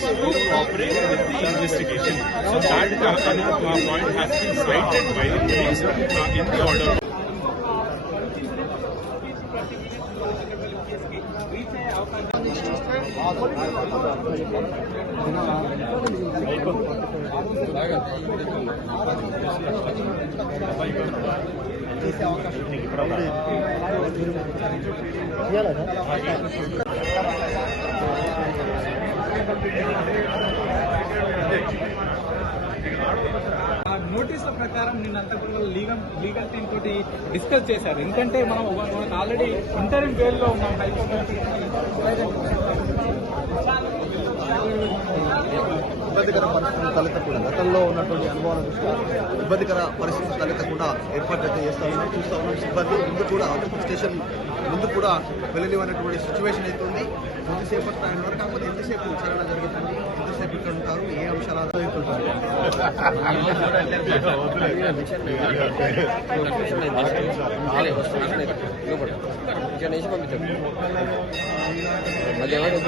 refused to cooperate with the investigation. So that uh, uh, point has been cited by the police uh, in the order. ఆ నోటీసుల ప్రకారం నిన్నంతా కూడా legal legal team తోటి discuss చేశారు. ఎందుకంటే మనం already interview bail ఉన్నాం. High court ఇబ్బందికర పరిస్థితులు తలెత్తకుండా గతంలో ఉన్నటువంటి అనుభవాల దృష్ట్యా ఇబ్బందికర పరిస్థితులు తలెత్తకుండా ఏర్పాటు అయితే చేస్తా ఉన్నాం చూస్తా ఉన్నాం. సిబ్బంది ముందు కూడా స్టేషన్ ముందు కూడా వెళ్ళనివన్నటువంటి సిచ్యువేషన్ అయితే ఉంది. కొద్దిసేపటి టైం వరకు కాకపోతే ఎంతసేపు విచారణ జరుగుతుంది ఎంతసేపు ఇక్కడ ఉంటారు? ఏ అంశాలు అర్థమవుతుంటారు మళ్ళీ ఎవరు